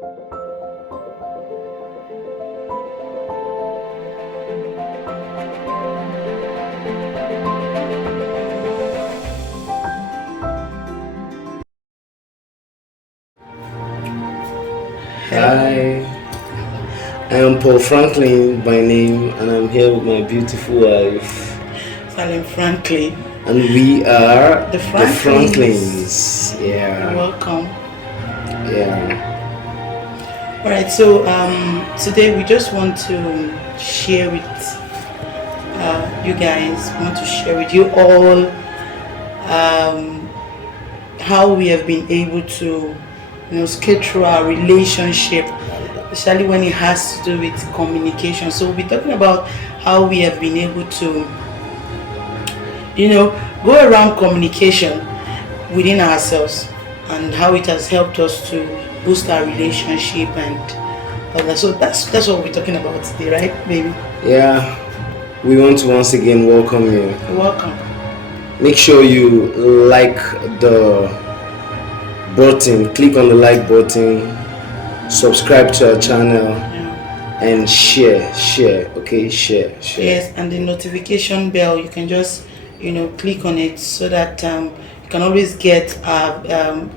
Hi, I am Paul Franklin by name, and I'm here with my beautiful wife. Salim Franklin. And we are The the Franklins. Franklins. You're Yeah, welcome. yeah. All right, so today we just want to share with you guys, want to share with you all um, how we have been able to, skate through our relationship, especially when it has to do with communication. So we'll be talking about how we have been able to, go around communication within ourselves and how it has helped us to boost our relationship and all that. So that's what we're talking about today, right, baby? Yeah, we want to once again welcome you. You're welcome. Make sure you like the button, click on the like button, subscribe to our channel, Yeah. and share, okay? Share. Yes, and the notification bell, you can just click on it so that you can always get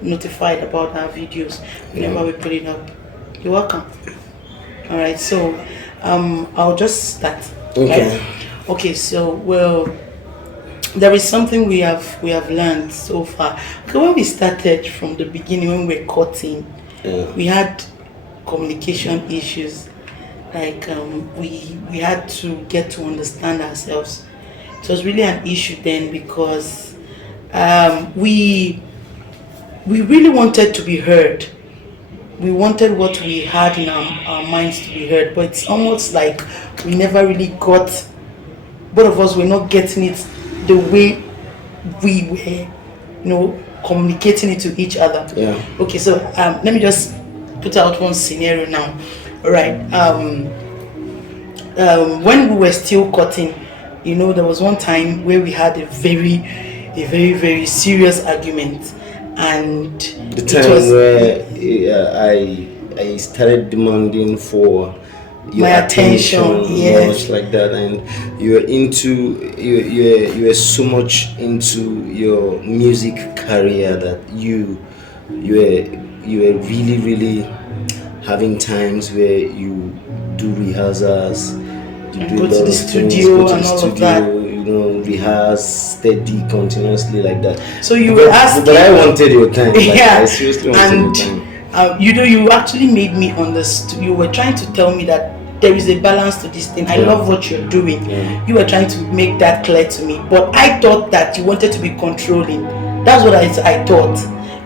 notified about our videos whenever we put it up. You're welcome. All right, so I'll just start. Okay. Right? Okay, so there is something we have learned so far. Okay, when we started from the beginning, when we were cutting, Yeah. we had communication issues. Like we had to get to understand ourselves. It was really an issue then because we really wanted to be heard. We wanted what we had in our minds to be heard, but it's almost like we never really got. Both of us were not getting it the way we were, communicating it to each other. Yeah. Okay, so let me just put out one scenario now. All right. When we were still cutting, there was one time where we had a very, very serious argument, and The time where I started demanding for your My attention, yes. much like that, and you were so much into your music career that you were really having times where you do rehearsals, you do go a to lot the of things, studio go to the and all of studio, that. rehearse steady continuously like that. So you but, were asking, but I wanted your time. Like, yeah, I seriously wanted and your time. you actually made me understand. You were trying to tell me that there is a balance to this thing. I Yeah. love what you're doing. Yeah. You were trying to make that clear to me, but I thought that you wanted to be controlling. That's what I thought.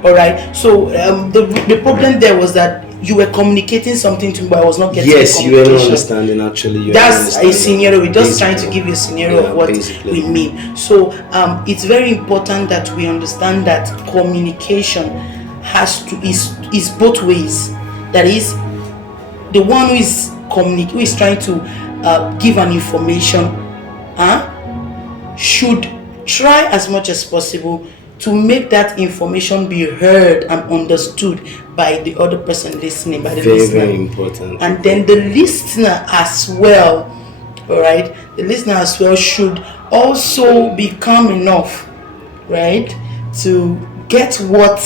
All right. So the problem there was that you were communicating something to me, but I was not getting Yes, the you were not communication. understanding actually. You were not That's a understanding. scenario. We're just trying to Basically. give you a scenario Yeah, of what basically. we mean. So it's very important that we understand that communication is both ways. That is, the one who is trying to give an information should try as much as possible to make that information be heard and understood by the other person listening, by the listener. Very important. And then the listener as well, all right, the listener as well should also be calm enough, right, to get what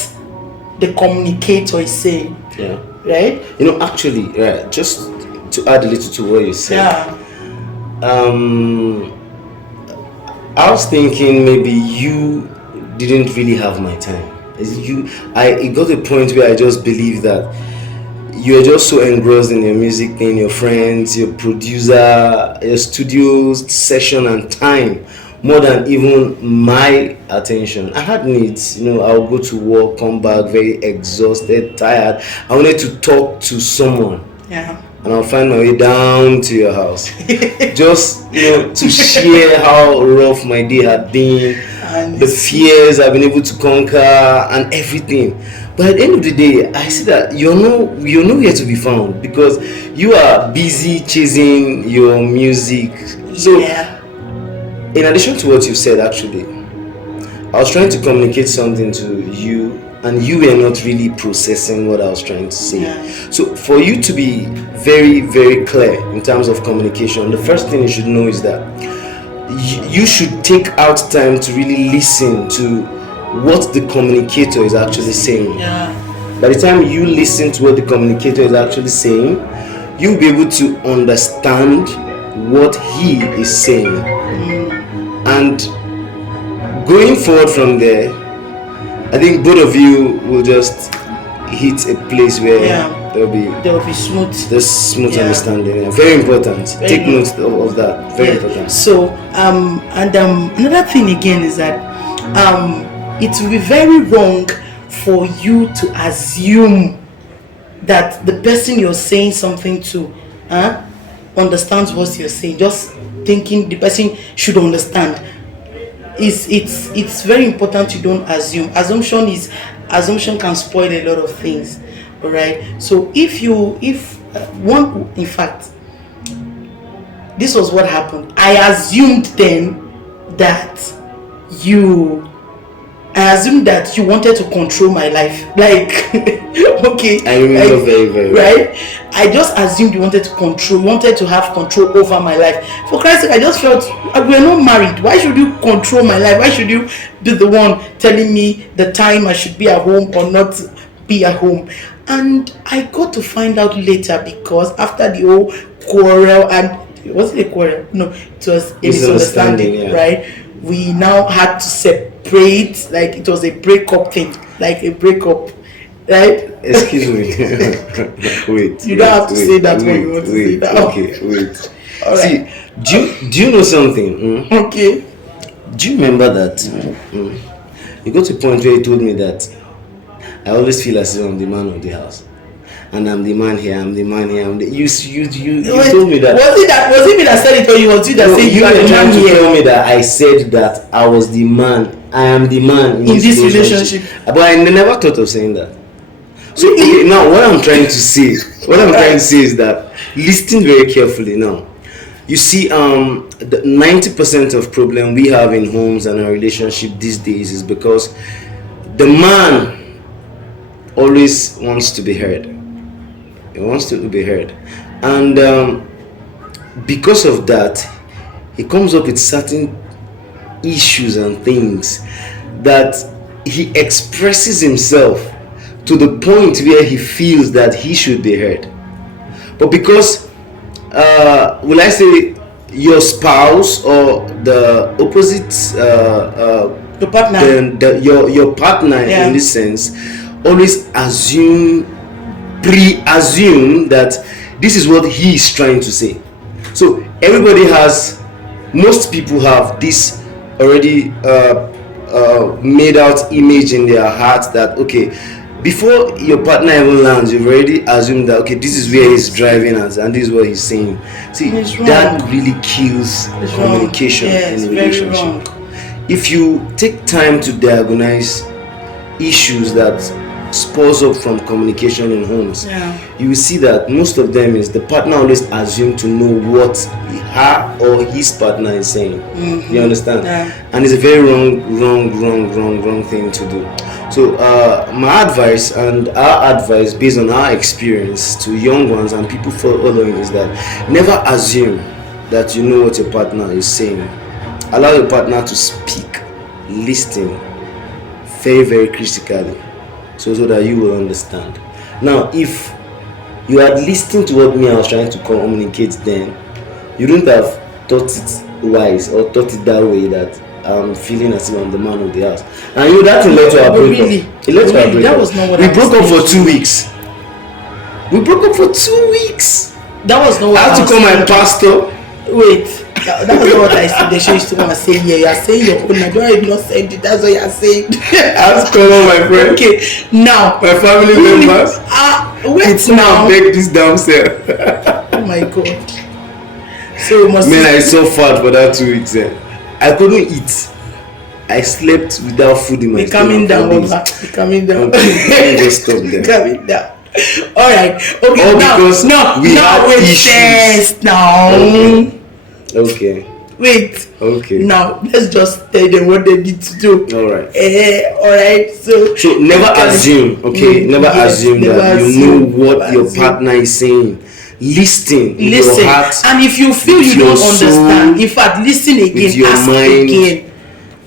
the communicator is saying. Yeah. Right? Actually, right, just to add a little to what you said. Yeah. I was thinking maybe you didn't really have my time. It got a point where I just believed that you're just so engrossed in your music thing, your friends, your producer, your studio session and time, more than even my attention. I had needs, I'll go to work, come back very exhausted, tired. I wanted to talk to someone. Yeah. And I'll find my way down to your house. Just, to share how rough my day had been, And the fears I've been able to conquer and everything. But at the end of the day, I see that you're nowhere to be found because you are busy chasing your music. So yeah. in addition to what you said, actually, I was trying to communicate something to you and you were not really processing what I was trying to say. Yeah. So for you to be very, very clear in terms of communication, the first thing you should know is that you should take out time to really listen to what the communicator is actually saying. Yeah. By the time you listen to what the communicator is actually saying, you'll be able to understand what he is saying. And going forward from there, I think both of you will just hit a place where there will be smooth understanding. Yeah. Very important. Take note of that. Very important. So another thing again is that it will be very wrong for you to assume that the person you're saying something to understands what you're saying. Just thinking the person should understand. It's very important you don't assume. Assumption can spoil a lot of things. All right. So in fact, this was what happened. I assumed then that you wanted to control my life. Like, okay. I remember very, very well. Right? I just assumed you wanted to have control over my life. For Christ's sake, I just felt we're not married. Why should you control my life? Why should you be the one telling me the time I should be at home or not be at home? And I got to find out later, because after the whole quarrel, and it wasn't a quarrel, no, it was a misunderstanding, right? We now had to separate, like it was a breakup thing, like a breakup, right? Excuse me. Wait. You don't have to say that when you want to say that. Okay, wait. All right. See, do you know something? Okay. Do you remember that you got to a point where you told me that I always feel as if I'm the man of the house, and I'm the man here, I'm the man here. You told me that. Was it me that said it, or you was you that said you are the man here? You told me that I said that I was the man. I am the man in this relationship. But I never thought of saying that. So okay, now what I'm trying to say is that, listen very carefully now. You see, the 90% of problem we have in homes and our relationship these days is because the man always wants to be heard. He wants to be heard, and because of that, he comes up with certain issues and things that he expresses himself to the point where he feels that he should be heard. But because will I say your spouse or the opposite the partner, your partner in this sense always pre-assume that this is what he is trying to say. So most people have this already made out image in their heart that, okay, before your partner even lands, you've already assumed that, okay, this is where he's driving us and this is what he's saying. See, that really kills communication in a relationship. If you take time to diagnose issues that spurs up from communication in homes, you will see that most of them is the partner always assumes to know what her or his partner is saying. You understand? And it's a very wrong thing to do. So my advice and our advice based on our experience to young ones and people following is that never assume that you know what your partner is saying. Allow your partner to speak, listen very, very critically, so that you will understand. Now, if you had listened to what I was trying to communicate, then you wouldn't have thought it wise or thought it that way, that I'm feeling as if I'm the man of the house. And that led to our breakup. It led to our breakup. That was not what we broke up for 2 weeks. We broke up for 2 weeks. That was not what I had to call my pastor. Wait. That was not what I said. They used to want to say here. You are saying your own. I don't even know said it. That's what you are saying. I have to call all my friends. Okay, now my family members. Wait now. Beg this downstairs. Oh my God. So you must. Man, I suffered for that 2 weeks. I couldn't eat. I slept without food in my stomach. Coming down, We're coming down. Let me just stop there. Coming down. All right. Okay. All because we had issues. Now. Okay. Wait. Okay. Now let's just tell them what they need to do. All right. All right. So never assume. Okay. Never yes, assume never that assume, you know what never your assume. partner is saying. Listen. With Listen, your heart, and if you feel with you your don't soul, understand, in fact, listen again, with your ask mind, again.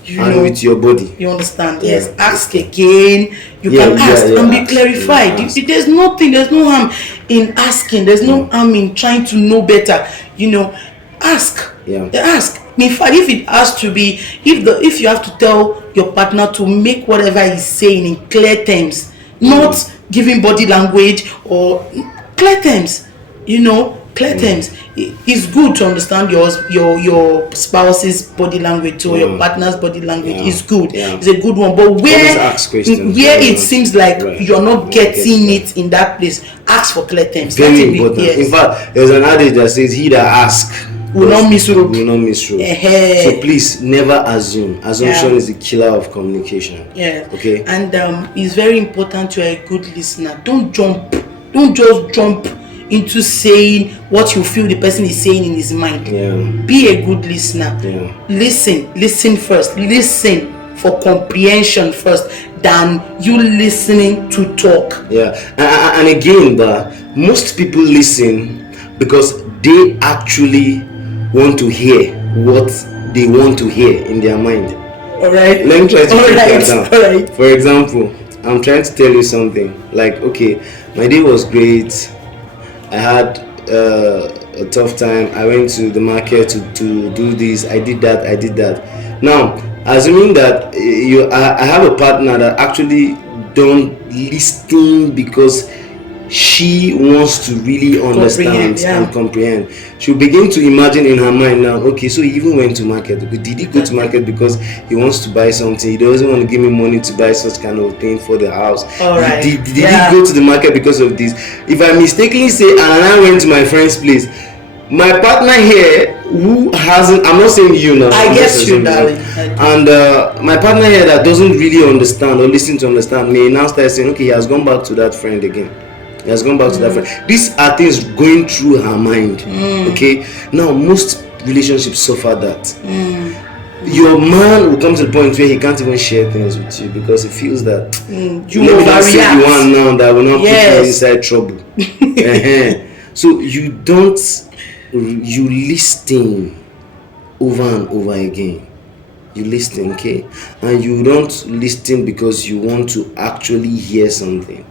You and know, with your body. you understand? Yeah. Yes, ask again. You Yeah, can ask yeah, and be ask. clarified. Yeah, ask. There's no harm in asking. There's no harm in trying to know better. You know, ask. Yeah. Ask. In fact, if it has to be, if you have to tell your partner to make whatever he's saying in clear terms, not giving body language or clear terms. You know, clear terms. It's good to understand your spouse's body language or your partner's body language. It's good. It's a good one. But Always ask questions. where it seems like Right. you're not getting it in that place, ask for clear terms. Very Let it be- important. yes. In fact, there's an adage that says, "He that asks Will not miss road." Will not miss road. So please never assume. Assumption is the killer of communication. Yeah. Okay. And it's very important you're a good listener. Don't just jump into saying what you feel the person is saying in his mind. Yeah. Be a good listener. Yeah. Listen first. Listen for comprehension first than you listening to talk. Yeah. And again, most people listen because they actually want to hear what they want to hear in their mind. All right. Let me try to break that down. All right. For example, I'm trying to tell you something. Like, okay, my day was great. I had a tough time. I went to the market to do this. I did that. Now, assuming that I have a partner that actually don't listen because she wants to really understand and comprehend. She'll begin to imagine in her mind now, okay, so he even went to market. Did he go to market because he wants to buy something? He doesn't want to give me money to buy such kind of thing for the house. All right. Did he go to the market because of this? If I mistakenly say, and I went to my friend's place, my partner here who hasn't, I'm not saying you now, I guess you, darling. And my partner here that doesn't really understand or listen to understand may now start saying, okay, he has gone back to that friend again. He has gone back to that friend. These are things going through her mind. Okay. Now most relationships suffer that. Your man will come to the point where he can't even share things with you because he feels that you let me not say overreact. the one now that will not put Yes. you inside trouble. So you listen over and over again. You listen, okay? And you don't listen because you want to actually hear something.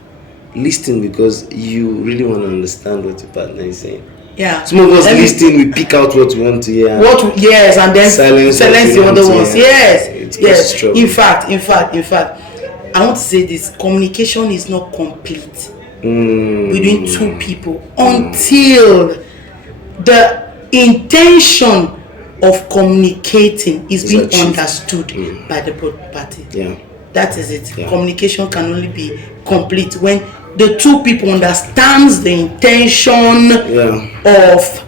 Listen because you really want to understand what your partner is saying. Yeah. Some of us listen, we pick out what we want to hear. Yes, and then silence the other ones. Yes. Trouble. In fact, I want to say this: communication is not complete between two people until the intention of communicating is being understood by the both parties. Yeah. That is it. Yeah. Communication can only be complete when the two people understands the intention of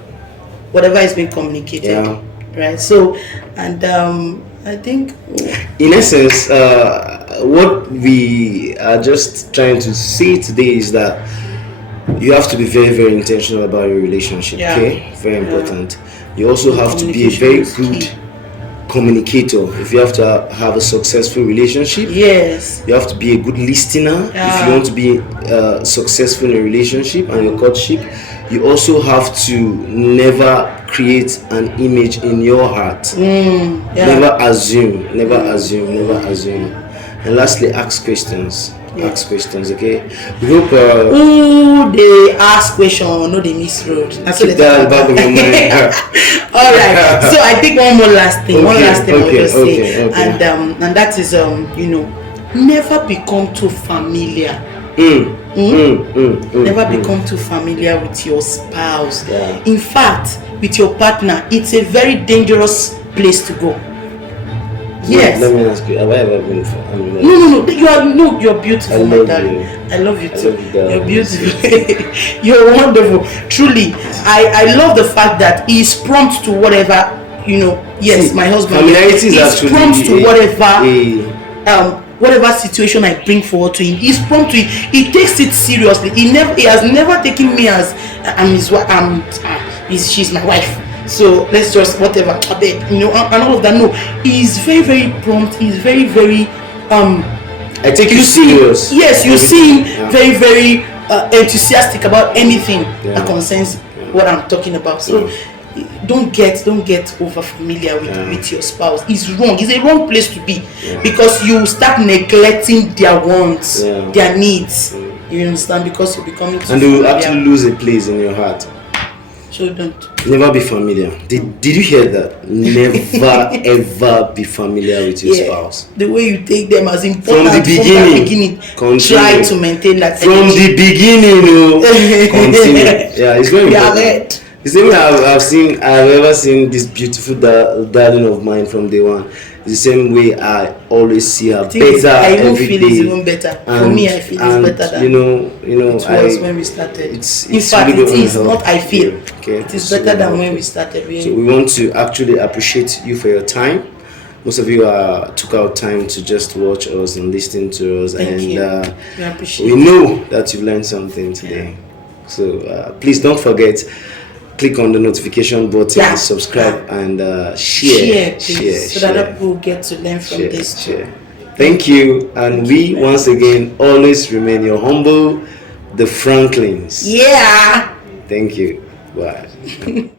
whatever is being communicated. Yeah. Right. So, and I think, in essence, what we are just trying to say today is that you have to be very, very intentional about your relationship. Yeah. Okay, very important. You also have to be a very good communicator. If you have to have a successful relationship, yes, you have to be a good listener. If you want to be successful in a relationship and your courtship, you also have to never create an image in your heart. Never assume. And lastly, ask questions. Ask questions, okay? We hope who they ask question or no they miss road. Keep that at the back of your mind. Alright. So I think one last thing I'll just say. Okay. And that is never become too familiar. Never become too familiar with your spouse. In fact, with your partner, it's a very dangerous place to go. Yes. Let me ask you, have I ever been familiar? No, you're beautiful, my darling. I love you too. You're beautiful. You're wonderful. Truly, I love the fact that he's prompt to whatever, yes, my husband. Familiarity is he's prompt to whatever whatever situation I bring forward to him. He's prompt to it. He takes it seriously. He has never taken me as she's my wife. So let's just whatever, I beg, and all of that. No, he's very, very prompt. He's very, very I take you you see him, serious. yes, you Everything. see him Yeah. very, very enthusiastic about anything that concerns what I'm talking about. So don't get over familiar with your spouse. It's wrong. It's a wrong place to be, because you start neglecting their wants, their needs. You understand? Because you're becoming too And they will familiar. actually lose a place in your heart. So don't. Never be familiar. Did you hear that? Never ever be familiar with your spouse. The way you take them as important From the beginning, try to maintain that from energy. the beginning. Continue. Yeah, it's very We are important. red. The same way I've ever seen this beautiful darling of mine from day one. It's the same way I always see her better I even every feel day. it's even better. For me, I feel it's better than you know it was when we started. It's In fact, really it gonna is help. not. I feel Okay. it is So, better than when we started. So we want to actually appreciate you for your time. Most of you took out time to just watch us and listen to us, Thank you. We appreciate we know that you learned something today. So please don't forget, click on the notification button, and subscribe, and share, please, so that people get to learn from this. share. Thank you, and we once again always remain your humble, the Franklins. Yeah. Thank you. Bye.